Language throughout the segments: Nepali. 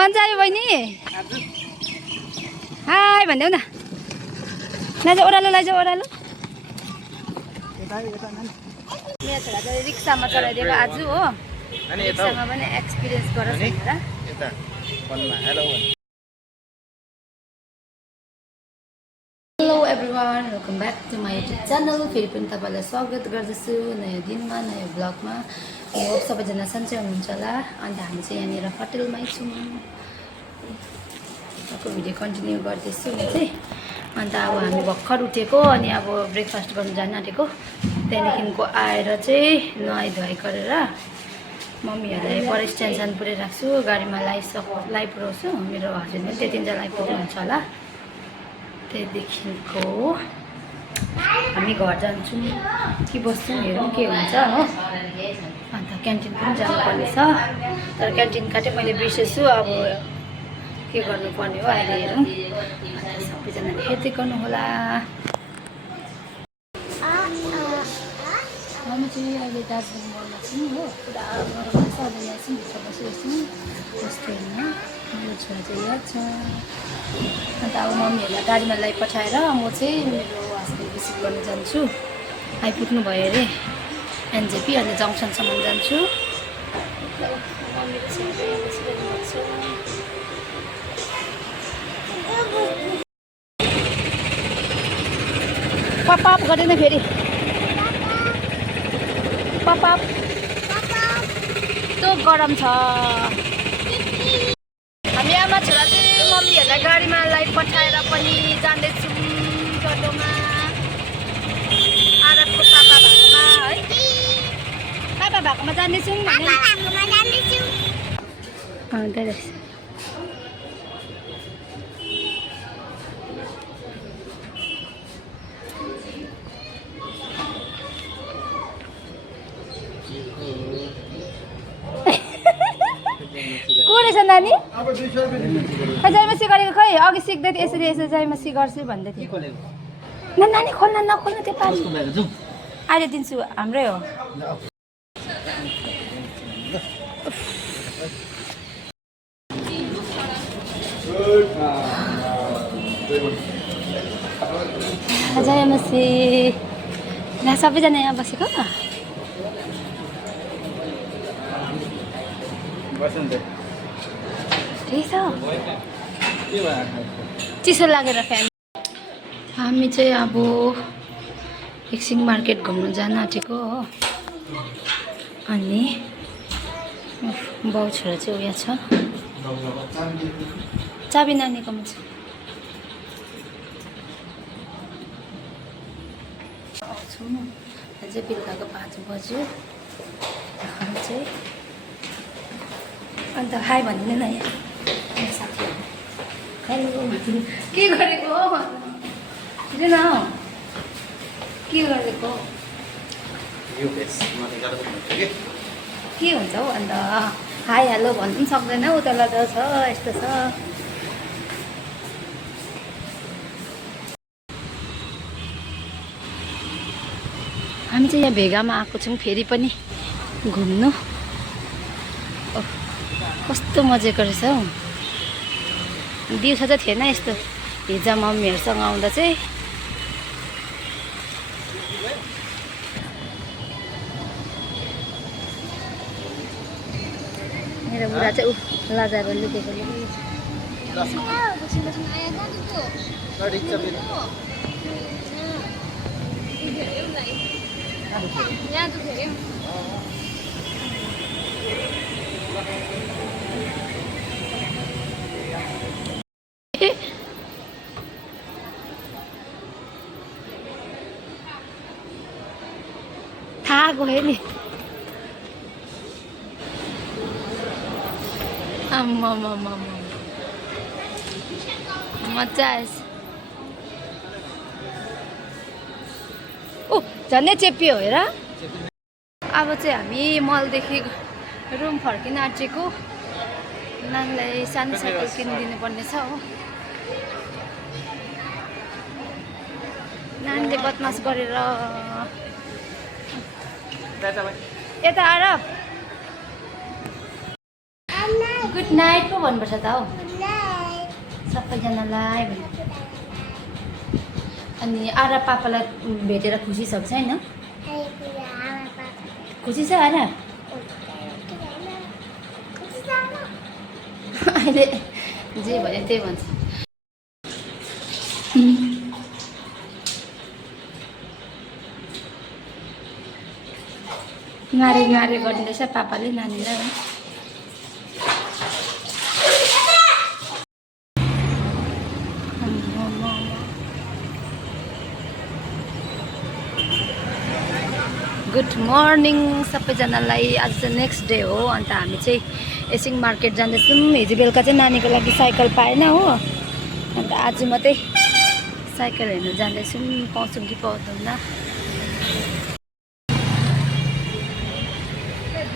भन्छ आयो बहिनी हाई भन्देऊ न लैजाऊ ओह्रालो लैजाऊ ओह्रालो मेरो छोरा चाहिँ रिक्सामा चढाइदिएको आज हो रिक्सामा पनि एक्सपिरियन्स गरोस् भनेर hello everyone welcome back to my YouTube channel फेरि पनि तपाईँलाई स्वागत गर्दछु नयाँ दिनमा नयाँ ब्लगमा सबैजना सन्चै हुनुहुन्छ होला अन्त हामी चाहिँ यहाँनिर होटेलमै छौँ अर्को भिडियो कन्टिन्यू गर्दैछु म चाहिँ अन्त अब हामी भर्खर उठेको अनि अब ब्रेकफास्ट गर्नु जान आँटेको त्यहाँदेखिको आएर चाहिँ नुहाइ धुवाइ गरेर मम्मीहरूलाई पर स्ट्यान्डसम्म पुऱ्याइराख्छु छु गाडीमा ल्याइपुऱ्याउँछु मेरो हस्बेन्ड पनि त्यतिन्जेल आइपुग्नुहुन्छ होला त्यहाँदेखिको हामी घर जान्छौँ कि बस्छौँ हेरौँ के हुन्छ हो अन्त क्यान्टिन पनि जानुपर्ने छ तर क्यान्टिन काटै मैले बिर्सेछु अब के गर्नुपर्ने हो अहिले हेरौँ सबैजनाले हेर्दै गर्नु होला हामी चाहिँ अहिले दार्जिलिङ मलमा छौँ हो पुरा गरम छ अहिले यहाँ चाहिँ भित्र बसिरहेको छौँ रेस्टुरेन्टमा मेरो छोरा चाहिँ यहाँ छ अन्त अब मम्मीहरूलाई गाडीमा पठाएर म चाहिँ मेरो हस्बेन्ड रिसिभ गर्न जान्छु आइपुग्नु भयो अरे एनजेपी अनि जङ्सनसम्म जान्छु पप गरेन फेरि पप यस्तो गरम छ हामी आमा छोरा चाहिँ मम्मीहरूलाई गाडीमा पठाएर पनि जाँदैछौँ टोटोमा आरतको पापा भएकोमा है पापा भएकोमा जाँदैछौँ त्यही रहेछ को रहेछ नानी जयमसी गरेको खै अघि सिक्दै थियो यसरी यसरी जयमसी गर्छु भन्दै थियो नानी खोल्न नखोल्नु त्यो पानी अहिले दिन्छु हाम्रै हो जयमसी यहाँ सबैजना यहाँ बसेको ठिक छ चिसो लागेर फ्यान हामी चाहिँ अब एकछिन मार्केट घुम्नु जान आँटेको हो अनि बाउ छोरा चाहिँ उयो छ चाबी नानीकोमा छ आउँछौँ अझै बेलुकाको 5 बज्यो चाहिँ अन्त हाई भनिदिनु न यहाँ साथीहरू के गरेको हो हेर न के गरेको के हुन्छ हौ अन्त हाई हेलो भन्नु पनि सक्दैन उता लदा छ यस्तो छ हामी चाहिँ यहाँ भेगामा आएको छौँ फेरि पनि घुम्नु कस्तो मजाको रहेछ हौ दिउँसो चाहिँ थिएन यस्तो हिजो मम्मीहरूसँग आउँदा चाहिँ मेरो बुढा चाहिँ लजाएर लुकेको थाहा गयो नि मजा आएछ ओ झन्डै चेप्पियो हेर अब चाहिँ हामी मलदेखि रुम फर्किन आँटेको नानीलाई सानो साइकल किनिदिनु पर्ने छ हो नानीले बदमास गरेर यता आएर गुड नाइट पो भन्नुपर्छ त हौ सबैजनालाई अनि आरा पापालाई भेटेर खुसी छ छैन खुसी छ आरा अहिले जे भने त्यही भन्छ मारे मारे गरिँदैछ पापाले नानीलाई गुड मर्निङ सबैजनालाई आज चाहिँ नेक्स्ट डे हो अन्त हामी चाहिँ एसिङ मार्केट जाँदैछौँ हिजो बेलुका चाहिँ नानीको लागि साइकल पाएन हो अन्त आज मात्रै साइकल हेर्नु जाँदैछौँ पाउँछौँ कि पाउँदैन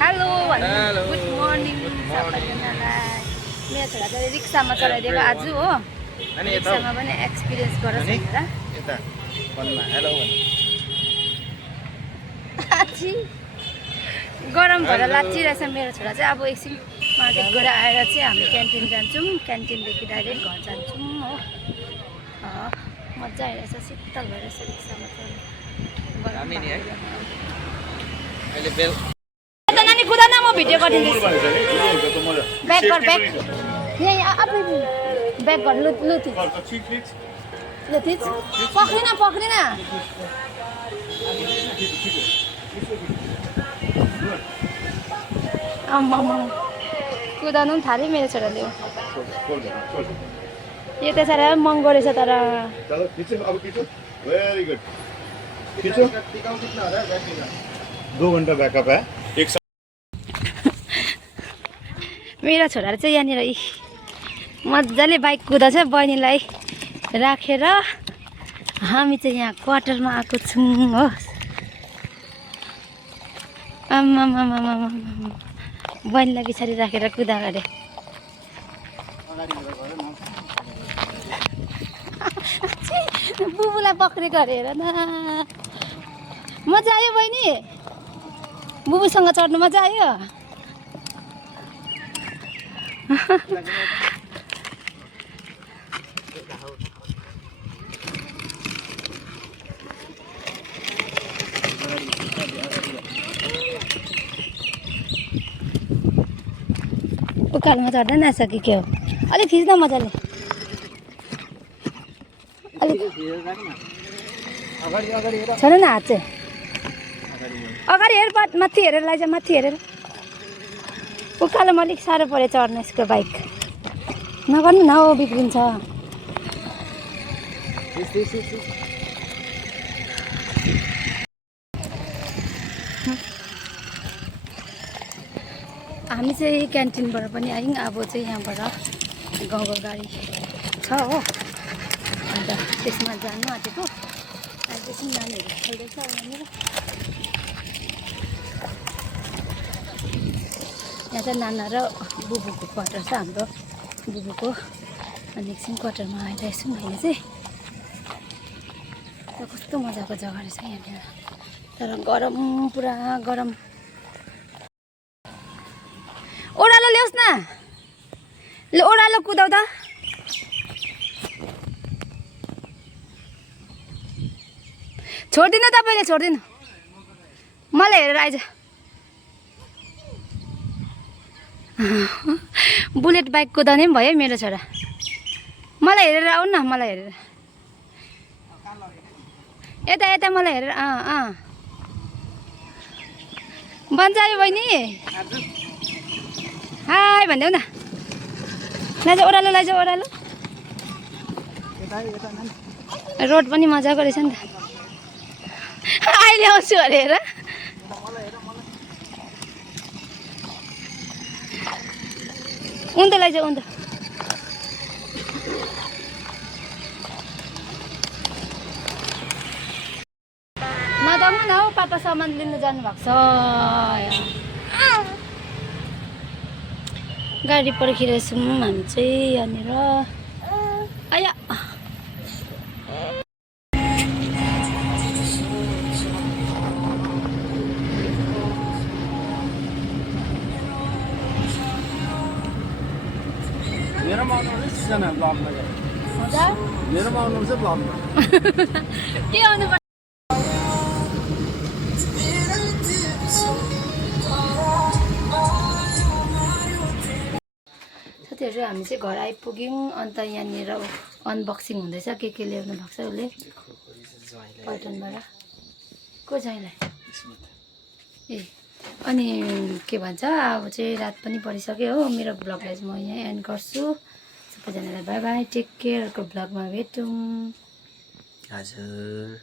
हेलो गुड मर्निङ सबैजनालाई मेरो छोरा चाहिँ रिक्सामा चलाइदिएको आज हो रिक्सामा पनि एक्सपिरियन्स गरोस् भनेर गरम भएर लाचिरहेछ मेरो छोरा चाहिँ अब एकछिन मार्केट गएर आएर चाहिँ हामी क्यान्टिन जान्छौँ क्यान्टिनदेखि डाइरेक्ट घर जान्छौँ हो मजा आइरहेछ शीतल भइरहेछ रिक्सामा नानी कुदा न म भिडियो गरिदिँदैछु ब्याक गर ब्याक ब्याक गर लु पक्रिन आम्मा कुदाउनु पनि थाल्यो मेरो छोराले यो त साह्रै महँगो रहेछ तर मेरो छोराले चाहिँ यहाँनिर मजाले बाइक कुदाउँछ बहिनीलाई राखेर हामी चाहिँ यहाँ क्वार्टरमा आएको छौँ हो आम्मा बहिनीलाई पछाडि राखेर कुदा अरे बुबुलाई पक्रेको अरे हेर न मजा आयो बहिनी बुबुसँग चढ्नु मजा आयो उकालोमा चढ्दै नसके के हो अलिक थिच्न मजाले छैन न हात चाहिँ अगाडि हेर माथि हेरेर लैजा माथि हेरेर उकालोमा अलिक साह्रो पऱ्यो चढ्न यसको बाइक नगर्नु न हो बिग्रिन्छ हामी चाहिँ क्यान्टिनबाट पनि आयौँ अब चाहिँ यहाँबाट गाउँको गाडी छ हो अन्त त्यसमा जानु आँटेको त्यसमा नानीहरू खेल्दैछ यहाँनिर यहाँ चाहिँ नाना र बुबुको क्वार्टर छ हाम्रो बुबुको अनि एकछिन क्वार्टरमा आइरहेछौँ अहिले चाहिँ कस्तो मजाको जग्गा रहेछ यहाँनिर तर गरम पुरा गरम ओह्रालो ल्याओस् न ल ओह्रालो कुदाउ त छोडिदिनु तपाईँले छोडिदिनु मलाई हेरेर आइज बुलेट बाइक कुदाउने पनि भयो मेरो छोरा मलाई हेरेर आउनु न मलाई हेरेर यता यता मलाई हेरेर बन्छ आयो बहिनी हाई भनिदेऊ न लैजा ओह्रालो रोड पनि मजाको रहेछ नि त अहिले आउँछु अरे हेर उन्त लैजा उन्त नजाउनु न हौ पापा सामान लिनु जानुभएको छ गाडी पर्खिरहेछौँ हामी चाहिँ यहाँनिर आया मेरोमा आउनुहुन्छ सिजना ब्लगमा हजुर मेरोमा आउनुहुन्छ ब्लगमा के आउनु पर्छ साथीहरू हामी चाहिँ घर आइपुग्यौँ अन्त यहाँनिर अनबक्सिङ हुँदैछ के ल्याउनु भएको छ उसले पल्टनबाट को ज्वाइँलाई ए अनि के भन्छ अब चाहिँ रात पनि परिसक्यो हो मेरो ब्लगलाई चाहिँ म यहाँ एन्ड गर्छु सबैजनालाई बाई बाई टेक केयर अर्को ब्लगमा भेटौँ हजुर